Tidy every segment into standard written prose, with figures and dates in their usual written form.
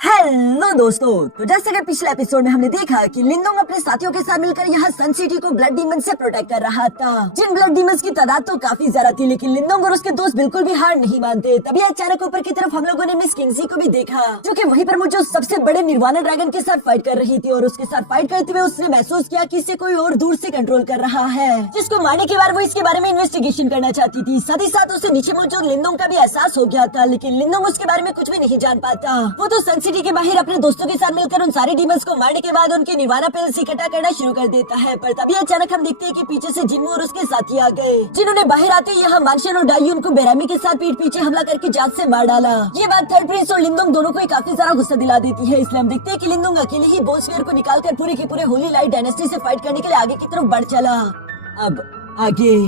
Hello दोस्तों, तो जैसे कि पिछले एपिसोड में हमने देखा कि लिंदोंग अपने साथियों के साथ मिलकर यहाँ सन सिटी को ब्लड डीमन से प्रोटेक्ट कर रहा था। जिन ब्लड डीमंस की तादाद तो काफी ज्यादा थी, लेकिन लिंदोंग और उसके दोस्त बिल्कुल भी हार नहीं मानते। तभी अचानक ऊपर की तरफ हम लोगों ने मिस किंगसी को भी देखा, जो कि वहीं पर मुझे सबसे बड़े निर्वाणा ड्रैगन के साथ फाइट कर रही थी। और उसके साथ फाइट करते हुए उसने महसूस किया कि इसे कोई और दूर से कंट्रोल कर रहा है, जिसको मारने के बाद वो इसके बारे में इन्वेस्टिगेशन करना चाहती थी। साथ ही साथ उसे नीचे मौजूद लिंदोंग का भी एहसास हो गया था, लेकिन लिंदोंग उसके बारे में कुछ भी नहीं जान पाता। वो तो सन सिटी के बाहर अपने दोस्तों के साथ मिलकर उन सारे डीमंस को मारने के बाद उनके निर्वाणा पिल्स इकट्ठा करना शुरू कर देता है। पर तभी अचानक हम देखते हैं कि पीछे से जिन्मू और उसके साथी आ गए, जिन्होंने बाहर आते ही यहाँ मार्शन और डाइयून को बेरहमी के साथ पीठ पीछे हमला करके जान से मार डाला। ये बात थर्ड प्रिंस और लिंदोंग दोनों को काफी ज्यादा गुस्सा दिला देती है। इसलिए हम देखते हैं कि लिंदोंग अकेले ही बोस्फीयर को निकालकर पूरे के पूरे होली लाइट डायनेस्टी से फाइट करने के लिए आगे की तरफ बढ़ चला। अब आगे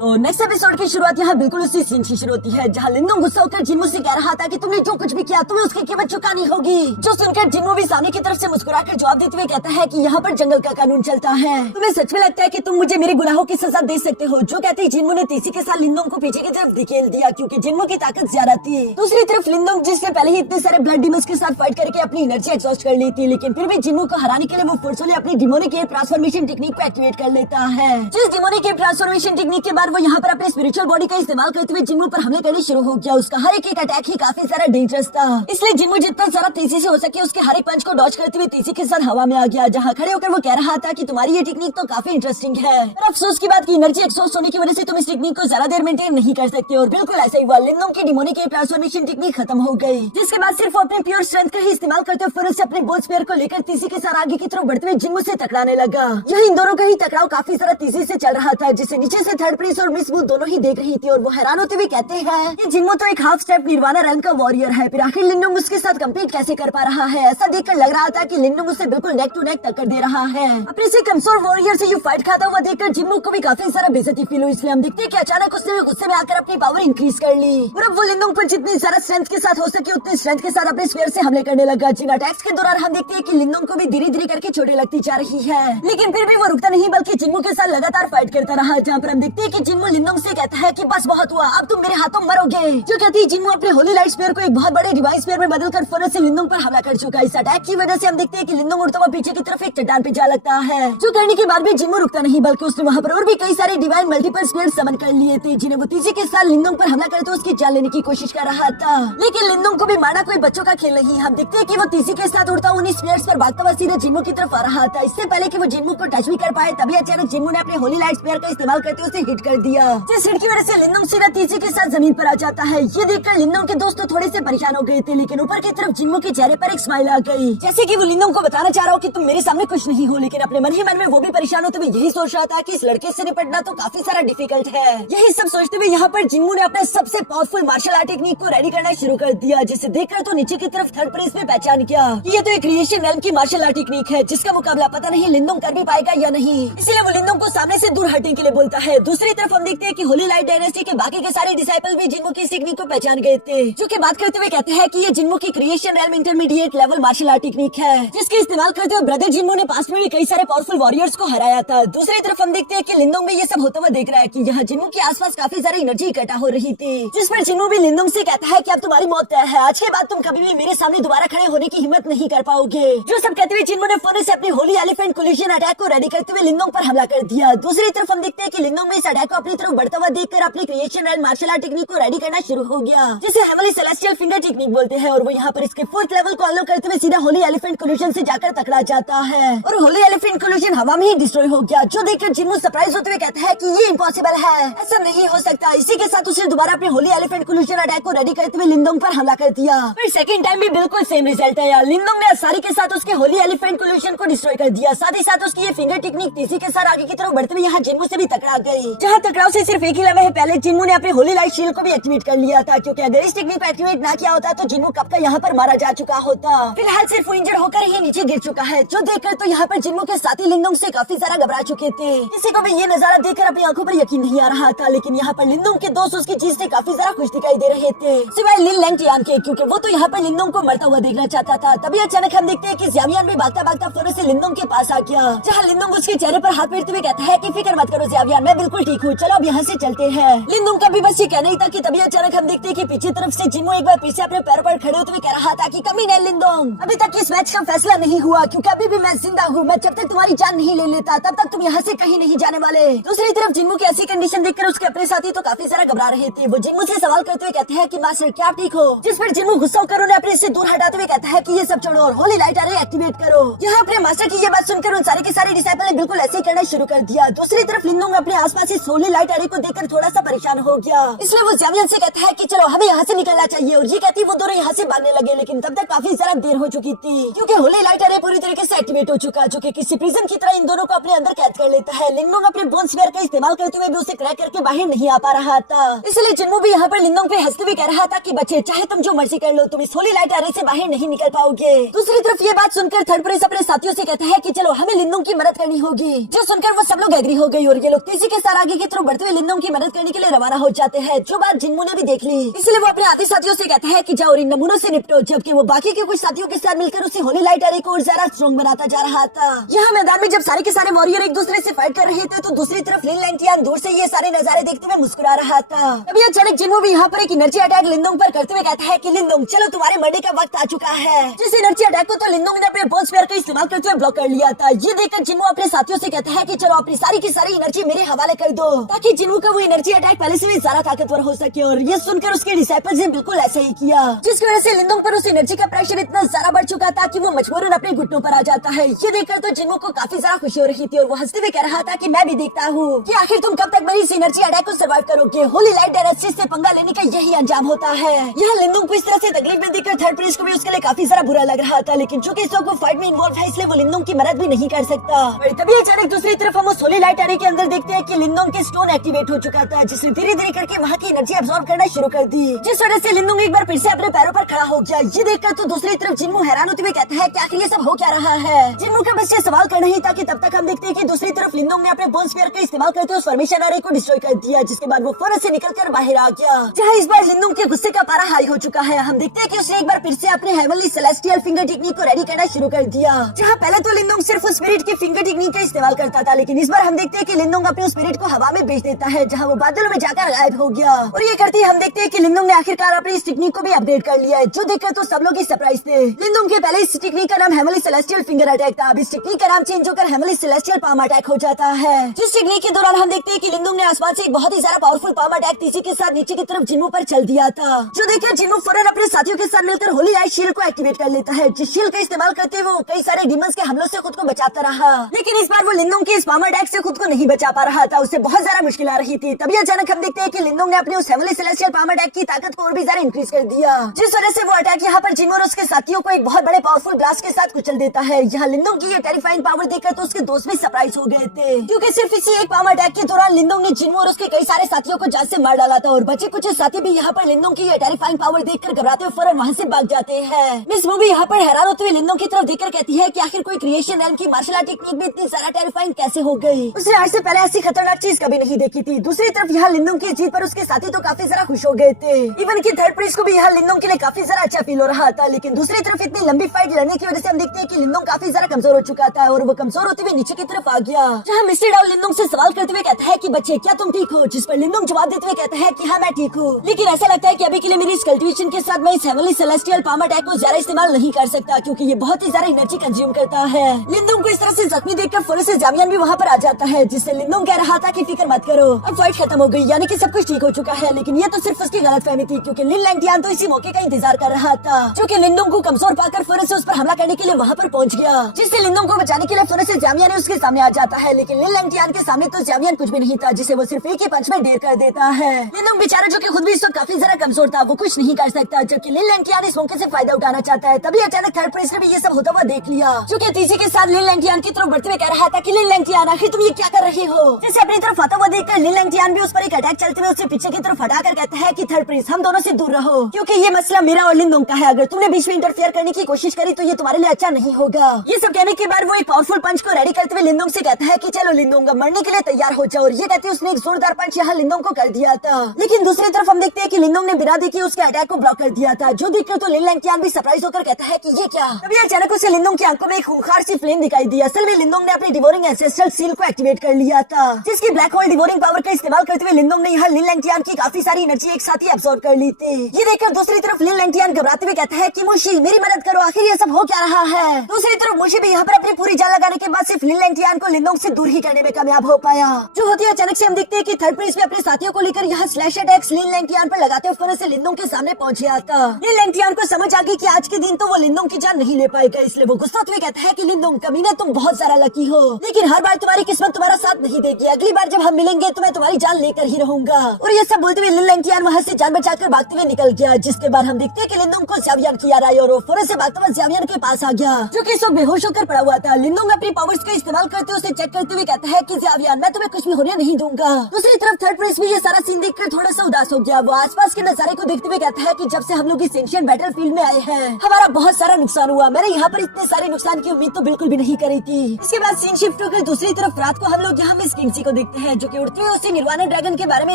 तो नेक्स्ट एपिसोड की शुरुआत यहाँ बिल्कुल उसी सीन से शुरू होती है, जहाँ लिंदोंग गुस्सा होकर जिन्मू से कह रहा था कि तुमने जो कुछ भी किया तुम्हें उसकी कीमत चुकानी होगी। जो सुनकर जिन्मू भी सामने की तरफ से मुस्कुराकर जवाब देते हुए कहता है कि यहाँ पर जंगल का कानून चलता है। तुम्हें सच में लगता है कि तुम मुझे मेरे गुनाहों की सजा दे सकते हो? जो कहते ही जिन्मू ने तीसी के साथ लिंदोंग को पीछे की तरफ धकेल दिया, क्योंकि जिन्मू की ताकत ज्यादा थी। दूसरी तरफ लिंदोंग, जिसने पहले ही इतने सारे ब्लड डीमंस के साथ फाइट करके अपनी एनर्जी एग्जॉस्ट कर ली थी, लेकिन फिर भी जिन्मू को हराने के लिए वो फोर्सफुली अपनी डिमोनिक एयर ट्रांसफॉर्मेशन टेक्निक को एक्टिवेट कर लेता है। जिस डिमोनिक एयर ट्रांसफॉर्मेशन टेक्निक के बाद वो यहाँ पर अपने स्पिरिचुअल बॉडी का इस्तेमाल करते हुए जिन्मू पर हमले करने शुरू हो गया। उसका हर एक अटैक ही काफी सारा डेंजरस था, इसलिए जिन्मू जितना सारा तेजी से हो सके उसके हर एक पंच को डॉज करते हुए तेजी के साथ हवा में आ गया, जहाँ खड़े होकर वो कह रहा था कि तुम्हारी ये टेक्निक तो काफी इंटरेस्टिंग है, पर अफसोस की बात की एनर्जी एक्सॉस्ट होने की वजह से तुम इस टेक्निक को ज्यादा देर मेंटेन नहीं कर सकते। और बिल्कुल ऐसा ही हुआ, लिंदोंग की डिमोनिक एयर ट्रांसफॉर्मेशन टेक्निक खत्म हो गई, जिसके बाद सिर्फ अपने प्योर स्ट्रेंथ का ही इस्तेमाल करते हुए फिर से अपने बोल स्पेयर को लेकर तेजी के साथ आगे की तरफ बढ़ते हुए जिन्मू से टकराने लगा। यह इन दोनों का ही टकराव काफी सारा तेजी से चल रहा था, जिसे नीचे से थर्ड प्रिंस और मिस वू दोनों ही देख रही थी। और वो हैरान होते हुए कहते हैं कि जिन्मू तो एक हाफ स्टेप निर्वाणा रैंक का वॉरियर है, फिर आखिर लिंदोंग उसके साथ कम्पीट कैसे कर पा रहा है? ऐसा देखकर लग रहा था कि लिंदोंग उसे बिल्कुल नेक टू नेक टक्कर दे रहा है। अपने से कमजोर वॉरियर से ये फाइट खाता हुआ देखकर जिन्मू को भी काफी सारा बेइज्जती फील हुई। इसलिए हम देखते हैं कि अचानक उसने भी गुस्से में आकर अपनी पावर इंक्रीज कर ली और अब वो लिंदोंग पर जितनी ज्यादा स्ट्रेंथ के साथ हो सके उतनी स्ट्रेंथ के साथ अपने स्फीयर से हमले करने लगा। जिन अटैक्स के दौरान हम देखते हैं कि लिंदोंग को भी धीरे धीरे करके चोटें लगती जा रही है, लेकिन फिर भी वो रुकता नहीं, बल्कि जिन्मू के साथ लगातार फाइट करता रहा। जहाँ पर हम देखते हैं कि जिन्मू लिंदोंग से कहता है कि बस बहुत हुआ, अब तुम मेरे हाथों मरोगे। जो कहती है जिन्मू अपने होली लाइट स्फीयर को एक बहुत बड़े डिवाइस स्फीयर में बदलकर फौरन से लिंदोंग पर हमला कर चुका है। इस अटैक की वजह से हम देखते हैं कि लिंदोंग उड़ता हुआ पीछे की तरफ एक चट्टान पे जा लगता है, जो करने के बाद भी जिन्मू रुकता नहीं, बल्कि उसने वहाँ पर और भी कई सारे डिवाइन मल्टीपल स्फीयर समन कर लिए थे, जिन्हें वो तेजी के साथ लिंदोंग पर हमला करते उसकी जान लेने की कोशिश कर रहा था। लेकिन लिंदोंग को भी मारना कोई बच्चों का खेल नहीं। हम देखते हैं कि वो तेजी के साथ उड़ता उन्हीं स्फीयर्स पर भागता हुआ सीधे जिन्मू की तरफ आ रहा था। इससे पहले कि वो जिन्मू को टच भी कर पाए, तभी अचानक जिन्मू ने अपने होली लाइट स्फीयर का इस्तेमाल करते उसे हिट कर दिया, जिस हिट की वजह से लिंदोंग सीधा तेजी के साथ जमीन पर आ जाता है। ये देखकर लिंदोंग के दोस्त थोड़े से परेशान हो गए थे, लेकिन ऊपर की तरफ जिन्मू के चेहरे पर एक स्माइल आ गई, जैसे कि वो लिंदोंग को बताना चाह रहा हो कि तुम मेरे सामने कुछ नहीं हो। लेकिन अपने मन ही मन में वो भी परेशान होते हुए यही सोच रहा था कि इस लड़के से निपटना तो काफी सारा डिफिकल्ट है। यही सब सोचते हुए यहाँ पर जिन्मू ने अपने सबसे पावरफुल मार्शल आर्ट टेक्निक को रेडी करना शुरू कर दिया, जिसे देखकर तो नीचे की तरफ थर्ड प्रिंस ने पहचान किया कि ये तो एक क्रिएशन रेल्म की मार्शल आर्ट टेक्निक है, जिसका मुकाबला पता नहीं लिंदोंग कर भी पाएगा या नहीं। इसलिए वो लिंदोंग को सामने से दूर हटने के लिए बोलता है। दूसरी तरफ हम देखते हैं कि होली लाइट डायनेस्टी के बाकी के सारे डिसाइपल भी जिन्मू की इस टेक्निक को पहचान गए थे, जो कि बात करते हुए कहते हैं कि ये जिन्मू की creation realm intermediate level martial art technique है, जिसके इस्तेमाल करते हुए ब्रदर जिन्मू ने पास्ट में भी कई सारे पावरफुल वॉरियर्स को हराया था। दूसरी तरफ हम देखते हैं कि लिंदोंग भी ये सब होता हुआ देख रहा है कि यहाँ जिन्मू के आसपास काफी सारी एनर्जी इकट्ठा हो रही थी, जिस पर जिन्मू भी लिंदोंग से कहता है कि अब तुम्हारी मौत तय है, आज के बाद तुम कभी भी मेरे सामने दोबारा खड़े होने की हिम्मत नहीं कर पाओगे। जो सब कहते हुए जिन्मू ने फौरन से अपनी होली एलिफेंट कोलिजन अटैक को रेडी करते हुए लिंदोंग पर हमला कर दिया। दूसरी तरफ हम देखते हैं कि लिंदोंग में इस अटैक को अपनी तरफ बढ़ता हुआ देखकर अपनी creation realm martial art technique को रेडी करना शुरू हो गया, जिसे हेवनली सेलेस्टियल फिंगर टेक्निक बोलते हैं। और वो यहाँ पर इसके फोर्थ लेवल को अनलॉक करते हुए सीधा होली एलिफेंट कोलिजन से जाकर टकरा जाता है और होली एलिफेंट कोलिजन हवा में ही डिस्ट्रॉय हो गया, जो देखकर जिन्मू सरप्राइज होते हुए कहता है कि ये इम्पॉसिबल है, ऐसा नहीं हो सकता। इसी के साथ उसने दोबारा अपने होली एलिफेंट कोलिजन अटैक को रेडी करते हुए लिंदोंग पर हमला कर दिया। फिर सेकंड टाइम भी बिल्कुल सेम रिजल्ट है यार। लिंदोंग ने आसानी के साथ उसके होली एलिफेंट कोलिजन को डिस्ट्रॉय कर दिया। साथ ही साथ उसकी ये फिंगर टेक्निक तेजी के साथ आगे की तरफ बढ़ते हुए यहाँ जिन्मू से भी टकरा गई, जहाँ टकराव से सिर्फ एक ही लम्हे पहले जिन्मू ने अपने होली लाइट शील्ड को भी एक्टिवेट कर लिया था, क्योंकि अगर इस टेक्निक को एक्टिवेट ना किया होता तो जिन्मू कब का यहाँ पर मारा जा चुका होता। फिलहाल सिर्फ वो इंजर्ड होकर ही नीचे गिर चुका है, जो देखकर तो यहाँ पर जिन्मू के साथी लिंदोंग से काफी ज्यादा घबरा चुके थे। किसी को भी ये नजारा देखकर अपनी आंखों पर यकीन नहीं आ रहा था, लेकिन यहाँ पर लिंदोंग के दोस्त उसकी चीज से काफी ज्यादा खुश दिखाई दे रहे थे, सिवाय लिन लैंगटियान के, क्योंकि वो तो यहाँ पर लिंदोंग को मरता हुआ देखना चाहता था। तभी अचानक हम देखते हैं कि ज़्यावियान भी भागता भागता फौरन से लिंदोंग के पास आ गया, जहाँ लिंदोंग उसके चेहरे पर हाथ फेरते हुए कहता है कि फिक्र मत करो ज़्यावियान, मैं बिल्कुल ठीक हूँ, चलो अब यहाँ से चलते हैं। लिंदोंग का भी बस ये कहना ही था कि तभी अचानक हम देखते हैं कि पीछे तरफ से जिन्मू एक बार पीछे अपने पैरों पर खड़े होते हुए कह रहा था कि कमीने लिंदोंग, अभी तक इस मैच का फैसला नहीं हुआ, क्योंकि अभी भी मैं जिंदा हूँ। मैं जब तक तुम्हारी जान नहीं ले लेता तब तक तुम यहाँ से कहीं नहीं जाने वाले। दूसरी तरफ जिन्मू की ऐसी कंडीशन देखकर उसके अपने साथी तो काफी सारा घबरा रहे थे। वो जिन्मू से सवाल करते हुए कहते हैं कि मास्टर क्या आप ठीक हो, जिस पर जिन्मू गुस्सा होकर उन्हें अपने से दूर हटाते हुए कहता है कि ये सब छोड़ो और होली लाइट अरे एक्टिवेट करो। यहाँ अपने मास्टर की ये बात सुनकर उन सारे के सारे डिसाइपल ने बिल्कुल ऐसे ही करना शुरू कर दिया। दूसरी तरफ लिंदोंग अपने आसपास इस होली लाइट अरे को देखकर थोड़ा सा परेशान हो गया, इसलिए वो ज़्यावियान से कहता है कि चलो हमें यहाँ से निकलना चाहिए, और ये कहती वो दोनों यहाँ से भागने लगे। लेकिन तब तक काफी ज्यादा देर हो चुकी थी, क्योंकि होली लाइट अरे पूरी तरीके से एक्टिवेट हो चुका, जो कि किसी प्रिजन की तरह इन दोनों को अपने अंदर कैद कर लेता है। लिंदोंग अपने बोन स्फीयर का इस्तेमाल करते हुए भी उसे क्रैक करके बाहर नहीं आ पा रहा था, इसलिए जिन्मू भी यहाँ पर लिंदोंग पे हंसते हुए कह रहा था कि बच्चे चाहे तुम जो मर्जी कर लो, तुम इस होली लाइट अरे से बाहर नहीं निकल पाओगे। दूसरी तरफ ये बात सुनकर थर्ड प्रिंस अपने साथियों से कहता है कि चलो हमें लिंदोंग की मदद करनी होगी, जो सुनकर वो सब लोग एग्री हो गई, और ये लोग तेजी के साथ आगे की तरफ बढ़ते हुए लिंदोंग की मदद करने के लिए रवाना हो जाते हैं, जो बात जिन्मू ने भी देख ली। इसलिए वो अपने आधे साथियों से कहता है कि जाओ इन नमूनों से निपटो, जबकि वो बाकी के कुछ साथियों के साथ मिलकर उसे होली लाइट अरे को और ज्यादा स्ट्रॉन्ग बनाता जा रहा था। यहाँ मैदान में जब सारे के सारे वॉरियर एक दूसरे से फाइट कर रहे थे, तो दूसरी तरफ लिन लैंगटियान दूर से ये सारे नजारे देखते हुए मुस्कुरा रहा था। तभी अचानक जिन्मू भी यहाँ पर एक एनर्जी अटैक लिंदोंग पर करते हुए कहता है कि लिंदोंग चलो तुम्हारे मरने का वक्त आ चुका है। जिस एनर्जी अटैक को तो लिंदोंग ने अपने बोन स्फीयर का इस्तेमाल करते हुए ब्लॉक कर लिया था। ये देखकर जिन्मू अपने साथियों से कहता है कि चलो अपनी सारी की सारी एनर्जी मेरे हवाले कर दो, ताकि जिन्मू का वो एनर्जी अटैक पहले से भी ज्यादा ताकतवर हो सके। और ये सुनकर उसके डिसाइपल्स ने बिल्कुल ऐसा ही किया, जिसकी वजह से लिंदोंग पर उस एनर्जी का प्रेशर इतना ज्यादा बढ़ चुका था कि वो मजबूरन अपने घुटनों पर आ जाता है। ये देखकर तो जिन्मू को काफी ज्यादा खुशी हो रही थी, और वो हंसते हुए कह रहा था कि मैं भी देखता हूँ कि आखिर तुम कब तक मेरी इस एनर्जी अटैक को सर्वाइव करोगे। होली लाइट डायनेस्टी से पंगा लेने का यही अंजाम होता है। यहाँ लिंदोंग को इस तरह से तकलीफ में देखकर थर्ड प्रिंस को भी उसके लिए काफी ज्यादा बुरा लग रहा था, लेकिन चूंकि इस वक्त वो फाइट में इन्वॉल्व है, इसलिए वो लिंदोंग की मदद भी नहीं कर सकता। तभी अचानक दूसरी तरफ हम उस होली लाइट अरे के अंदर देखते हैं कि लिंदोंग के स्टोन एक्टिवेट हो चुका था, जिसने धीरे धीरे करके वहाँ की एनर्जी अब्सॉर्ब करना शुरू कर दी, जिस वजह से लिंदोंग एक बार फिर से अपने पैरों पर खड़ा हो गया। ये देखकर तो दूसरी तरफ जिन्मू हैरान होते हुए कहता है कि आखिर ये सब हो क्या रहा है। जिन्मू का बस ये सवाल करना ही था कि तब तक हम देखते हैं कि दूसरी तरफ लिंदोंग ने अपने बोन स्फीयर का इस्तेमाल करते हुए फॉर्मेशन अरे को डिस्ट्रॉय कर दिया, जिसके बाद वो फौरन से निकलकर बाहर आ गया। जहाँ इस बार लिंदोंग के गुस्से का पारा हाई हो चुका है, हम देखते हैं कि उसने एक बार फिर से अपने हेवनली सेलेस्टियल फिंगर टेक्निक को रेडी करना शुरू कर दिया। जहाँ पहले तो लिंदोंग सिर्फ उस स्पिरिट की फिंगर टेक्निक का इस्तेमाल करता था, लेकिन इस बार हम देखते हैं कि लिंदोंग अपने स्पिरिट को हवा में भेज देता है, जहाँ वो बादलों में जाकर गायब हो गया। और ये करते हम देखते हैं कि लिंदोंग ने आखिरकार अपनी इस टेक्निक को भी अपडेट कर लिया है, जो देखकर तो सब लोग ही सरप्राइज थे। लिंदोंग के पहले इस टेक्निक का नाम हेवनली सेलेस्टियल फिंगर अटैक था, अब इस टेक्निक का नाम चेंज होकर हेवनली सेलेस्टियल पाम अटैक हो जाता है। जिस टेक्निक के दौरान हम देखते हैं कि लिंदोंग ने आसमान से एक बहुत ही ज्यादा पावरफुल पाम अटैक तेजी के साथ नीचे की तरफ जिन्मू पर चल दिया था, जो देखकर जिन्मू फौरन अपने साथियों के साथ मिलकर होली लाइट शील्ड को एक्टिवेट कर लेता है, जिस शील्ड का इस्तेमाल करते हुए वो कई सारे डीमंस के हमलों से खुद को बचाता रहा। लेकिन इस बार वो लिंदोंग के इस पाम अटैक से खुद को नहीं बचा पा रहा था, उससे बहुत ज्यादा मुश्किल आ रही थी। तभी अचानक हम देखते हैं कि लिंदोंग ने अपने उस हेवनली सेलेस्टियल पाम अटैक की ताकत को और भी ज्यादा इंक्रीज कर दिया, जिस वजह से वो अटैक यहाँ पर जिन्मू और उसके साथियों को एक बहुत बड़े पावरफुल ब्लास्ट के साथ कुचल देता है। यहाँ लिंदोंग की ये टेरिफाइंग पावर देखकर तो उसके दोस्त भी सरप्राइज हो गए थे, क्योंकि सिर्फ इसी एक पाम अटैक के दौरान लिंदोंग ने जिन्मू और उसके कई सारे साथियों को जान से मार डाला था, और बचे कुछ साथी भी यहाँ पर लिंदोंग की ये टेरिफाइंग पावर देखकर घबराते हुए फौरन वहाँ से भाग जाते हैं। मिस मूवी यहाँ पर हैरान होते हुए लिंदोंग की तरफ देखकर कहती है कि आखिर कोई क्रिएशन एल्म की मार्शल आर्ट टेक्निक भी इतनी ज्यादा टेरिफाइंग कैसे हो गई, उसने आज से पहले ऐसी खतरनाक चीज कभी नहीं देखी थी। दूसरी तरफ यहाँ लिंदोंग की जीत पर उसके साथी तो काफी ज्यादा खुश हो गए थे, इवन की थर्ड प्रिंस को भी यहाँ लिंदोंग के लिए काफी ज्यादा अच्छा फील हो रहा था। लेकिन दूसरी तरफ इतनी लंबी फाइट लड़ने की वजह से हम देखते हैं कि लिंदोंग काफी ज्यादा कमजोर हो चुका था, और वो कमजोर होते हुए नीचे की तरफ आ गया, जहाँ मिस्टर डाउ लिंदोंग से सवाल करते हुए कहता है कि बच्चे क्या तुम ठीक हो, जिस पर लिंदोंग जवाब देते हुए कहता है कि हाँ मैं ठीक हूँ, लेकिन ऐसा लगता है कि अभी के लिए मेरी इस कल्टिवेशन के साथ मैं इस हेवनली सेलेस्टियल पाम अटैक को ज्यादा इस्तेमाल नहीं कर सकता, क्योंकि ये बहुत ही ज्यादा एनर्जी कंज्यूम करता है। लिंदोंग को इस तरह से जख्मी देखकर फौरन से ज़्यावियान भी वहाँ पर आ जाता है, जिससे लिंदोंग कह रहा था कि फिक्र मत करो, अब फाइट खत्म हो गई, यानी कि सब कुछ ठीक हो चुका है। लेकिन ये तो सिर्फ उसकी गलतफहमी थी, क्योंकि लिन लैंगटियान तो इसी मौके का इंतजार कर रहा था, जो कि लिंदोंग को कमजोर पाकर फौरन से उस पर हमला करने के लिए वहाँ पर पहुँच गया, जिससे लिंदोंग को बचाने के लिए फौरन से ज़्यावियान उसके सामने आ जाता है। लेकिन लिन लैंगटियान के सामने तो ज़्यावियान कुछ भी नहीं था, जिसे वो सिर्फ एक ही पंच में ढेर कर देता है। लिंदोंग बेचारा जो कि खुद भी इस वक्त काफी ज्यादा कमजोर था, वो कुछ नहीं कर सकता, जबकि लिन लैंगटियान इस मौके से फायदा उठाना चाहता है। तभी अचानक थर्ड प्रिंस ने भी ये सब होता हुआ देख लिया, जो कि तेजी के साथ लिन लैंगटियान की तरफ बढ़ते हुए कह रहा था कि लिन लैंगटियान आखिर तुम ये क्या कर रहे हो। जैसे अपनी तरफ आता हुआ देखकर लिन लैंगटियान भी उस पर एक अटैक चलते हुए उससे पीछे की तरफ हटाकर कहता है कि थर्ड प्रिंस हम दोनों से दूर रहो, क्योंकि ये मसला मेरा और लिंदोंग का है, अगर तुमने बीच में इंटरफेयर करने की कोशिश करी तो ये तुम्हारे तुम्हारे लिए अच्छा नहीं होगा। ये सब कहने के बाद वो एक पावरफुल पंच को रेडी करते हुए लिंदोंग से कहता है कि चलो लिंदोंग मरने के लिए तैयार हो जाओ। और ये कहते उसने एक जोरदार पंच यहाँ लिंदोंग को कर दिया था। लेकिन दूसरी तरफ हम देखते हैं कि लिंदोंग ने बिना देखे उसके अटैक को ब्लॉक कर दिया था, जो देखकर तो लिन लैंगटियान भी सरप्राइज होकर कहता है कि ये क्या। तभी अचानक उसे लिंदोंग की आंखों में एक खूंखार सी फ्लेम दिखाई दी। असल में लिंदोंग ने अपनी डिवोरिंग एंसेस्ट्रल सील को एक्टिवेट कर लिया था, जिसकी ब्लैक होल डिवोरिंग पावर का इस्तेमाल करते हुए लिंदोंग ने यहाँ लिन लैंगटियान की काफी सारी एनर्जी एक साथ ही एब्सॉर्ब कर ली थी। ये देखकर दूसरी तरफ लिन लैंगटियान घबराते हुए कहता है कि मुशी मेरी मदद करो, आखिर ये सब हो क्या रहा है। दूसरी तरफ मुशी भी यहाँ पर अपनी पूरी जान लगाने के बाद सिर्फ लिन लैंगटियान को लिंदोंग से दूर ही करने में कामयाब हो पाया। जो होती है अचानक से हम देखते हैं कि थर्ड प्रिंस भी अपने साथियों को लेकर यहाँ स्लैश अटैक्स लिन लैंगटियान पर लगाते हुए से लिंदोंग के सामने पहुंच गया था। लिन लैंगटियान को समझ आ गई कि आज के दिन तो वो लिंदोंग की जान नहीं ले पाएगा, इसलिए वो गुस्सा हुए कहता है कि लिंदोंग कमीने तुम बहुत सारा लकी हो, लेकिन हर बार तुम्हारी किस्मत तुम्हारा साथ नहीं देगी। अगली बार जब हम मिलेंगे तो मैं तुम्हारी जान लेकर ही रहूंगा। और ये सब बोलते हुए लिन लैंगटियान वहाँ से जान बचाकर भागते हुए निकल गया। जिसके बाद हम देखते हैं कि लिंदोंग को ज़्यावियन की याद आई और वो फौरन से भागते हुए ज़्यावियन के पास आ गया, जो कि इस वक्त बेहोश होकर पड़ा हुआ था। लिंदोंग अपनी पावर्स का इस्तेमाल करते हुए उसे चेक करते हुए कहता है कि ज़्यावियन मैं तुम्हें कुछ भी होने नहीं दूंगा। दूसरी तरफ थर्ड प्रिंस भी ये सारा सीन देखकर थोड़ा सा उदास हो गया। वो आसपास के नजारे को देखते हुए कहता है कि जब से हम लोग इस एंशिएंट बैटलफील्ड में आए हैं हमारा बहुत सारा नुकसान हुआ। मैंने यहाँ पर इतने सारे नुकसान की उम्मीद तो बिल्कुल भी नहीं करी थी। इसके बाद सीन शिफ्ट होकर दूसरी तरफ रात को हम लोग यहाँ मिस किंगसी को देखते हैं, जो कि उड़ते हुए उसे निर्वाणा ड्रैगन के बारे में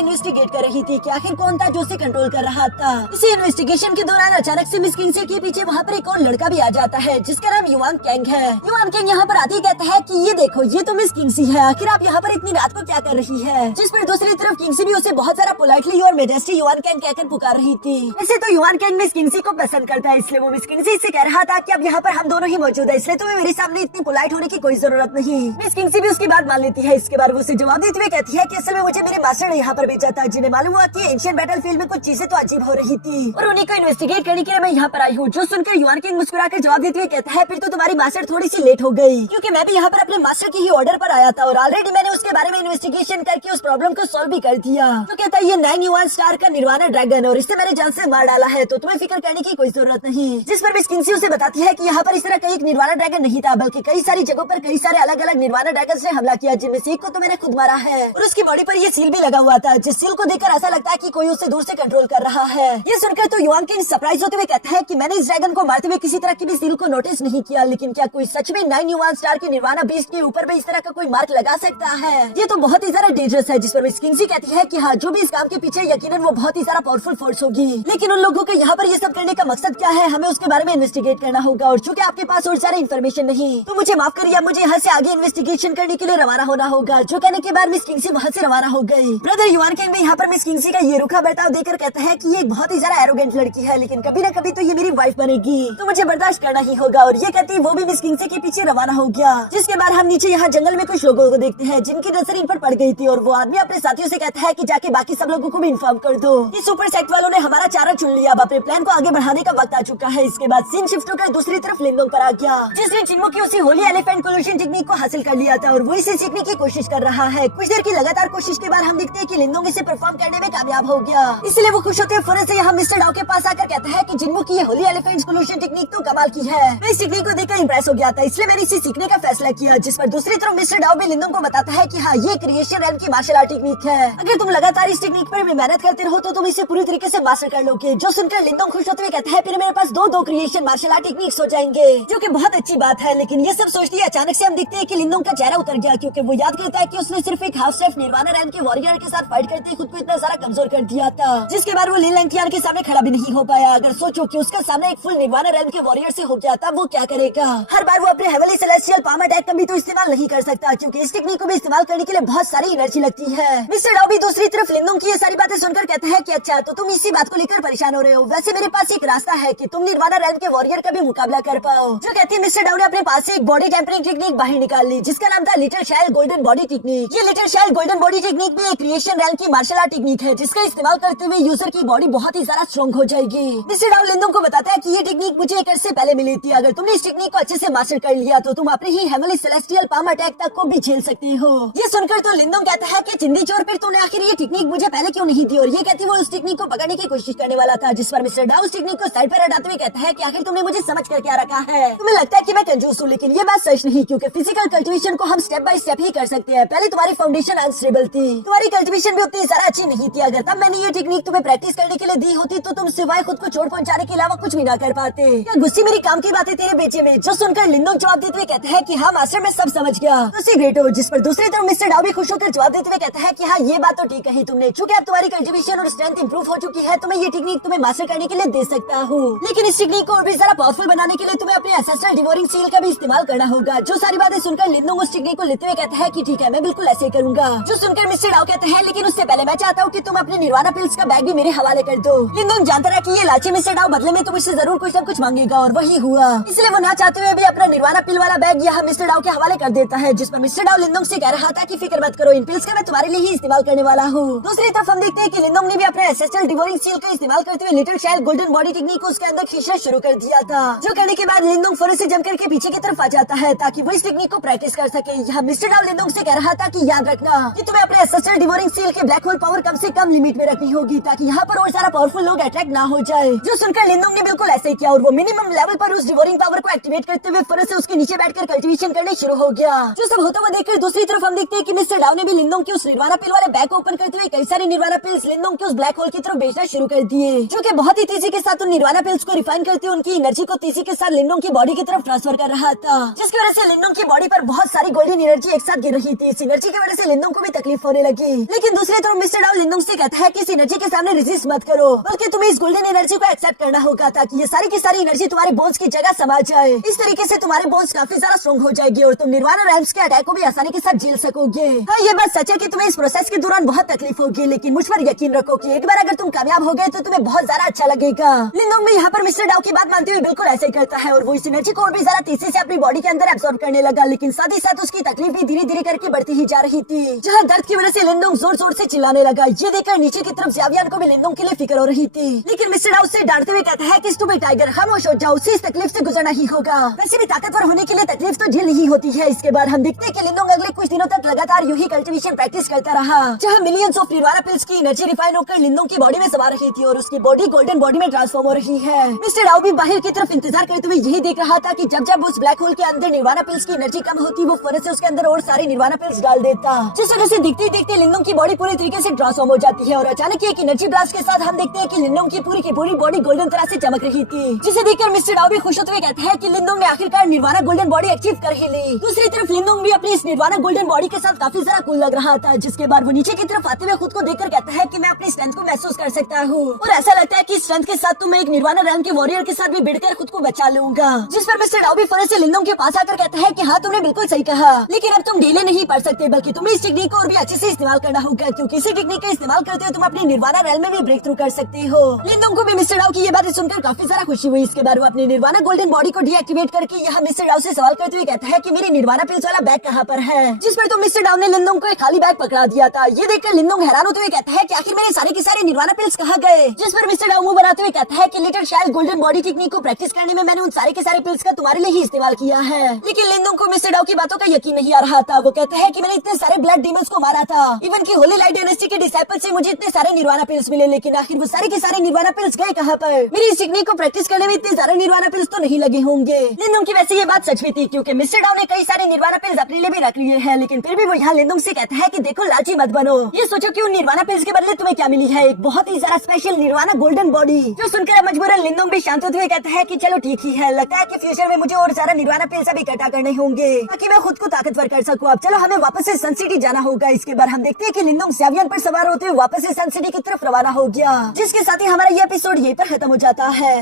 इन्वेस्टिगेट कर रही थी कि आखिर कौन था जो उसे कंट्रोल कर रहा था। इसी इन्वेस्टिगेशन के दौरान अचानक से मिस किंगसी के पीछे वहाँ पर एक और लड़का भी आ जाता है, जिसका नाम युआन कैंग है। युआन कैंग यहाँ पर आते ही कहता है कि ये देखो ये तो मिस किंगसी है, आखिर आप यहाँ पर इतनी रात को क्या कर रही है। जिस पर दूसरी तरफ किंगसी भी उसे बहुत सारा पोलाइटली और मेजेस्टी युआन कैंग कहकर पुकार रही थी। ऐसे तो युआन कैंग मिस किंगसी को पसंद करता है, इसलिए वो मिस किंगसी से कह रहा था कि अब यहाँ पर हम दोनों ही मौजूद है, इसलिए तुम्हें मेरे सामने इतनी पोलाइट होने की कोई जरूरत नहीं। मिस किंगसी भी उसकी बात मान लेती है। इसके बाद वो उसे जवाब देते हुए कहती है कि असल में मुझे मेरे मास्टर ने यहाँ पर भेजा था, जिन्हें मालूम हुआ कि एंशिएंट बैटलफील्ड में कुछ चीजें तो अजीब हो रही थी और उन्हीं को इन्वेस्टिगेट करने के लिए मैं यहाँ पर आई हूँ। जो सुनकर युआन किंग मुस्कुराकर जवाब देते हुए कहता है फिर तो तुम्हारी मास्टर थोड़ी सी लेट हो गई, क्योंकि मैं भी यहाँ पर अपने मास्टर के ही ऑर्डर पर आया था और ऑलरेडी मैंने उसके बारे में इन्वेस्टिगेशन करके उस प्रॉब्लम को सॉल्व भी कर दिया। तो कहता है ये 9 युआन स्टार का निर्वाणा ड्रैगन और इससे मैंने जान से मार डाला है, तो तुम्हें फिक्र करने की कोई जरूरत नहीं। जिस पर मिस किंगसी उसे बताती है कि यहाँ पर इस तरह का एक निर्वाणा ड्रैगन नहीं था, बल्कि कई सारी जगहों पर कई सारे अलग अलग निर्वाणा ड्रैगन ने हमला किया, जिनमें से एक को तो मैंने खुद मारा है और उसकी बॉडी पर ये सील भी लगा हुआ था, जिस सील को देखकर ऐसा लगता है कि कोई उसे दूर से कंट्रोल कर रहा है। ये सुनकर तो युआन किंग सरप्राइज होते हुए कहता है कि मैंने इस ड्रैगन को मारते हुए किसी तरह की भी सील को नोटिस नहीं किया, लेकिन क्या कोई सच में 9 युआन स्टार के निर्वाणा बीस्ट के ऊपर भी इस तरह का कोई मार्क लगा सकता है? ये तो बहुत ही ज्यादा डेंजरस है। जिस पर मिस किंगसी कहती है कि हाँ जो भी इस काम के पीछे यकीनन वो बहुत ही ज्यादा पावरफुल फोर्स होगी, लेकिन उन लोगों को यहाँ पर ये सब करने का मकसद क्या है हमें उसके बारे में इन्वेस्टिगेट करना होगा। और चूंकि आपके पास और सारी इन्फॉर्मेशन नहीं तो मुझे माफ करिए, मुझे यहाँ से आगे इन्वेस्टिगेशन करने के लिए रवाना होना होगा। जो कहने के बाद मिस किंगसी वहाँ से रवाना हो गई। ब्रदर युआन किंग भी यहाँ पर मिस किंगसी का ये रूखा बर्ताव देकर कहता है कि ये एक बहुत ही ज्यादा एरोगेंट लड़की है, लेकिन कभी न कभी तो ये मेरी वाइफ बनेगी, तो मुझे बर्दाश्त करना ही होगा। और ये कहती वो भी मिस किंगसी के पीछे रवाना हो गया। जिसके बाद हम नीचे यहाँ जंगल में कुछ लोगों को देखते हैं जिनकी नजर इन पर पड़ गई थी और वो आदमी अपने साथियों से कहता है कि जाके बाकी सब लोगों को भी इन्फॉर्म कर दो कि सुपर सेट वालों ने हमारा चारा चुन लिया, अब अपने प्लान को आगे बढ़ाने का वक्त आ चुका है। इसके बाद सीन शिफ्ट होकर दूसरी तरफ लिंदोंग पर आ गया, जिसने चिन्मो की उसी होली एलिफेंट कोल्यूशन टेक्निक को हासिल कर लिया था और वो इसे सीखने की कोशिश कर रहा है। कुछ देर की लगातार कोशिश के बाद हम देखते हैं कि लिंदोंग इसे परफॉर्म करने में कामयाब हो गया। इसलिए वो खुश होते हुए फौरन से यहाँ मिस्टर डाओ के पास आकर कहता है कि चिन्मो की ये होली एलिफेंट कोल्यूशन टेक्निक तो कमाल की है। मैं इस टेक्निक को देखकर इंप्रेस हो गया था, इसलिए मैंने इसे सीखने का फैसला किया। जिस पर दूसरी तरफ मिस्टर डाओ भी लिंदोंग को बताता है कि हाँ ये क्रिएशन रैम की मार्शल आर्ट टेक्निक है, अगर तुम लगातार इस टेक्निक पर मेहनत करते रहो तो तुम इसे पूरी तरीके से मास्टर कर लोगे। जो सुनकर लिंदोंग खुश होते हुए कहता है फिर मेरे पास दो क्रिएशन मार्शल आर्ट टेक्निक्स हो जाएंगे, जो कि बहुत अच्छी बात है। लेकिन ये सब सोचती है अचानक से हम देखते हैं कि लिंदोंग का चेहरा उतर गया, क्योंकि वो याद करता है कि उसने सिर्फ एक हाफ शेफ निर्वाणा रैम के वॉरियर के साथ फाइट करते खुद को इतना सारा कमजोर कर दिया था, जिसके बाद वो लिन लैंगटियान के सामने खड़ा भी नहीं हो पाया। अगर सोचो कि उसका सामने एक फुल निर्वाणा रैम के वॉरियर से हो गया था, वो क्या करेगा? हर बार वो अपने हेवनली सेलेस्टियल पाम अटैक का भी तो इस्तेमाल नहीं कर सकता, क्योंकि इस टेक्निक को भी इस्तेमाल करने के लिए बहुत सारी एनर्जी लगती है। मिस्टर डाओ भी दूसरी तरफ लिंदोंग की ये सारी बातें सुनकर कहता है कि अच्छा तो तुम इसी बात को लेकर परेशान हो रहे हो, वैसे मेरे पास एक रास्ता है कि तुम निर्वाणा रैम के वॉरियर का भी मुकाबला कर पाओ। जो कहती है मिस्टर डाओ ने अपने पास से एक बॉडी टेम्परिंग टेक्निक बाहर निकाल ली, जिसका नाम था लिटिल शाइल गोल्डन बॉडी टेक्निक। ये लिटिल शाइल गोल्डन बॉडी टेक्निक भी एक क्रिएशन रैम की मार्शल आर्ट टेक्निक है, जिसका इस्तेमाल करते हुए यूजर की बॉडी बहुत ही ज्यादा स्ट्रॉन्ग हो जाएगी। मिस्टर डाओ लिंदोंग को बताता है कि ये टेक्निक मुझे एक अर्से पहले मिली थी, अगर तुमने इस टेक्निक को अच्छे से मास्टर कर लिया तो तुम अपने ही हेवनली सेलेस्टियल पाम अटैक तक को भी झेल सकते हो। ये सुनकर तो लिंदोंग कहता है कि चिंदी चोर फिर तूने आखिर ये टेक्निक मुझे पहले क्यों नहीं दी? और ये कहती वो उस टेक्निक को पकड़ने की कोशिश करने वाला था, जिस पर मिस्टर डाओ उस टेक्निक को साइड पर हटाते हुए कहता है कि आखिर तुमने मुझे समझ कर क्या रखा है? तुम्हें लगता है कि मैं कंजूस हूँ, लेकिन ये बात सच नहीं, क्योंकि फिजिकल कल्टीवेशन को हम स्टेप बाय स्टेप ही कर सकते हैं। पहले तुम्हारी फाउंडेशन अनस्टेबल थी, तुम्हारी कल्टीवेशन भी उतनी ज्यादा अच्छी नहीं थी। अगर तब मैंने ये टेक्निक तुम्हें प्रैक्टिस करने के लिए दी होती तो तुम सिवाय खुद को चोट पहुंचाने के अलावा कुछ भी ना कर पाते। क्या गुस्से मेरी काम की बात है तेरे बेचे में। जो सुनकर लिंदोंग जवाब देते हुए कहता है कि हाँ मास्टर, मैं सब समझ गया। तो ग्रेट हो। जिस पर दूसरी तरफ मिस्टर डाओ भी खुश होकर जवाब देते हुए कहता है कि हाँ ये बात तो ठीक कही तुमने। चूंकि अब तुम्हारी कल्टीवेशन और स्ट्रेंथ इंप्रूव हो चुकी है तो मैं ये टेक्निक तुम्हें मास्टर करने के लिए दे सकता हूँ। लेकिन इस टेक्निक को और भी ज्यादा पावरफुल बनाने के लिए तुम्हें अपने एंसेस्ट्रल डिवोरिंग सील का भी इस्तेमाल करना होगा। जो सारी बातें सुनकर लिंदोंग उस टेक्निक को लेते हुए कहता है कि ठीक है, मैं बिल्कुल ऐसे ही करूंगा। जो सुनकर मिस्टर डाओ कहता है लेकिन उससे पहले मैं चाहता हूँ कि तुम अपने निर्वाणा पिल्स का बैग भी मेरे हवाले कर दो। लिंदोंग जानता रहा कि ये लालची मिस्टर डाओ बदले में तो मुझसे जरूर कुछ न कुछ मांगेगा और वही हुआ। इसलिए वो ना चाहते हुए भी अपना निर्वाणा पिल वाला बैग यहाँ मिस्टर डाओ के हवाले कर देता है। जिस पर मिस्टर डाओ लिंदोंग से कह रहा था कि फिक्र मत करो, इन पिल्स का मैं तुम्हारे लिए ही इस्तेमाल करने वाला हूँ। दूसरी तरफ हम देखते हैं कि लिंदोंग ने भी अपने एंसेस्ट्रल डिवोरिंग सील का इस्तेमाल करते हुए little child golden body technique को उसके अंदर खींचना शुरू कर दिया था। जो करने के बाद लिंदोंग फौरन से जमकर के पीछे की तरफ आ जाता है ताकि वो इस टेक्निक को प्रैक्टिस कर सके। यहाँ मिस्टर डाओ लिंदोंग से कह रहा था कि याद रखना कि तुम्हें अपने एंसेस्ट्रल डिवोरिंग सील के ब्लैक होल पावर कम से कम लिमिट में रखनी होगी ताकि यहाँ पर और सारा पावरफुल लोग अट्रैक्ट ना हो जाए। जो सुनकर लिंदोंग ने बिल्कुल ऐसे ही किया और वो मिनिमम लेवल पर उस डिवोरिंग पावर को एक्टिवेट करते हुए फौरन से उसके नीचे बैठकर कल्टीवेशन करने शुरू हो गया। जो सब होता हुआ देखकर दूसरी तरफ हम देखते हैं कि मिस्टर डाओ ने भी लिंदोंग के उस निर्वाणा पिल वाले बैग को ओपन करते हुए कई सारे निर्वाणा पिल्स लिंदोंग के उस ब्लैक होल की तरफ भेजना शुरू कर दिए। जो कि बहुत ही तेजी के साथ उन निर्वाणा पिल्स को रिफाइन करते हुए उनकी एनर्जी को तेजी के साथ लिंदोंग की बॉडी की तरफ ट्रांसफर कर रहा था, जिसकी वजह से लिंदोंग की बॉडी पर बहुत सारी गोल्डन एनर्जी एक साथ गिर रही थी। इस एनर्जी की वजह से लिंदोंग को भी तकलीफ होने लगी। लेकिन दूसरी तरफ मिस्टर डाओ लिंदोंग से कहता है कि इस एनर्जी के सामने रेजिस्ट मत करो, बल्कि तुम्हें इस गोल्डन एनर्जी को एक्सेप्ट करना होगा ताकि ये सारी की सारी एनर्जी तुम्हारे बोन्स की जगह समा जाए। इस तरीके से तुम्हारे बोन्स काफी ज्यादा स्ट्रॉन्ग हो जाएगी और तुम निर्वाणा रैम्स के अटैक को भी आसानी के साथ झेल सकोगे। हाँ, ये बात सच है कि तुम्हें इस प्रोसेस के दौरान बहुत तकलीफ होगी, लेकिन मुझ पर यकीन रखो कि एक बार अगर तुम कामयाब हो गए तो तुम्हें बहुत ज्यादा अच्छा लगेगा। लिंदोंग भी यहाँ पर मिस्टर डाओ की बात मानते हुए बिल्कुल ऐसे ही करता है और वो इस एनर्जी को और भी ज्यादा तेजी से अपनी बॉडी के अंदर एब्सॉर्ब करने लगा। लेकिन साथ ही साथ उसकी तकलीफ भी धीरे धीरे करके बढ़ती ही जा रही थी, जहाँ दर्द की वजह से लिंदोंग जोर जोर से चिल्लाने लगा। ये देखकर नीचे की तरफ ज़ावियान को भी लिंदोंग के लिए फिक्र हो रही थी। लेकिन मिस्टर डाओ उसे डांटते हुए कहता है कि स्टूपिड टाइगर, खामोश हो जाओ, उसे इस तकलीफ से गुजरना ही होगा। वैसे भी ताकतवर होने के लिए तकलीफ तो झेल ही होती है। इसके बाद हम देखते हैं कि लिंदोंग अगले कुछ दिनों तक लगातार यूं ही कल्टीवेशन प्रैक्टिस करता रहा, जहाँ मिलियंस ऑफ निर्वाणा पिल्स की एनर्जी रिफाइन होकर लिंदोंग की बॉडी में समा रही थी और उसकी बॉडी गोल्डन बॉडी में ट्रांसफॉर्म हो रही है। मिस्टर डाओ भी बाहर की तरफ इंतजार करते हुए यही देख रहा था कि जब जब उस ब्लैक होल के अंदर निर्वाणा पिल्स की एनर्जी कम होती वो फौरन से उसके अंदर और सारे निर्वाणा पिल्स डाल देता, जिस वजह से दिखते देखते लिंदोंग की बॉडी पूरी तरीके से ट्रांसफॉर्म हो जाती है। और अचानक एक एनर्जी ब्लास्ट के साथ हम देखते हैं कि लिंदोंग की पूरी बॉडी गोल्डन तरह से चमक रही थी, जिसे देखकर मिस्टर डाओ भी खुश होते हुए कहता है कि लिंदोंग ने आखिरकार निर्वाणा गोल्डन बॉडी अचीव कर ही ली। दूसरी तरफ लिंदोंग भी अपनी इस निर्वाणा गोल्डन बॉडी के साथ काफी ज्यादा कूल लग रहा था, जिसके बाद वो नीचे की तरफ आते हुए खुद को देखकर कहता है कि मैं अपनी स्ट्रेंथ को महसूस कर सकता हूँ और ऐसा लगता है कि स्ट्रेंथ के साथ तो मैं एक निर्वाणा रैम के वॉरियर के साथ भी भिड़कर खुद को बचा लूंगा। जिस पर मिस्टर डाओ भी फौरन से लिंदोंग के पास आकर कहता है कि हाँ तुमने बिल्कुल सही कहा, लेकिन अब तुम ढीले नहीं पड़ सकते बल्कि तुम्हें इस टेक्निक को और भी अच्छे से इस्तेमाल करना होगा, क्योंकि इसी टेक्निक का इस्तेमाल करते हुए तुम अपनी निर्वाणा रैम में भी ब्रेक थ्रू कर सकते हो। लिंदोंग को भी मिस्टर डाओ की ये बातें सुनकर काफी ज्यादा खुशी हुई। इसके बाद वो अपनी निर्वाणा गोल्डन बॉडी को डीएक्टिवेट करके यहाँ मिस्टर डाओ से सवाल करते हुए कहता है कि मेरी निर्वाणा पिल्स वाला बैग कहाँ पर है, जिस पर तो मिस्टर डाओ ने लिंदोंग को एक खाली बैग पकड़ा दिया था। ये देखकर लिंदोंग हैरान होते हुए कहता है कि आखिर मेरे सारे के सारे निर्वाणा पिल्स कहाँ गए, जिस पर मिस्टर डाओ मुंह बनाते हुए कहता है कि little child golden body technique को प्रैक्टिस करने में मैंने उन सारे के सारे पिल्स का तुम्हारे लिए ही इस्तेमाल किया है। लेकिन लिंदोंग को मिस्टर डाओ की बातों का यकीन नहीं आ रहा था। वो कहता है कि मैंने इतने सारे ब्लड डीमंस को मारा था, इवन की होली लाइट डायनेस्टी के डिसाइपल से मुझे इतने सारे निर्वाणा पिल्स मिले, लेकिन आखिर वो सारे के सारे निर्वाणा पिल्स गए कहाँ पर। मेरी इस टेक्निक को प्रैक्टिस करने में इतने सारे निर्वाणा पिल्स तो नहीं लगे होंगे। लिंदोंग की वैसे ये बात सच भी थी, क्योंकि मिस्टर डाओ ने कई सारे निर्वाणा पिल्स अपने लिए भी रख लिए हैं, लेकिन फिर भी वो यहाँ लिंदोंग से कहता है कि देखो लालची मत बनो, ये सोचो कि उन निर्वाणा पिल्स के बदले तुम्हें क्या मिली है, एक बहुत ही सारा स्पेशल निर्वाणा गोल्डन बॉडी। जो सुनकर मजबूरन लिंदोंग भी शांत होते हुए कहता है कि चलो ठीक ही है, लगता है कि फ्यूचर में मुझे और सारा निर्वाणा पिल्स भी इकट्ठा करने होंगे ताकि मैं खुद को ताकतवर कर सकूं। अब चलो हमें वापस से सन सिटी जाना होगा। इसके बाद हम देखते हैं कि लिंदोंग ज़ावियान पर सवार होते हुए वापस से सन सिटी की तरफ रवाना हो गया, जिसके साथ ही हमारा ये एपिसोड यहीं पर खत्म हो जाता है।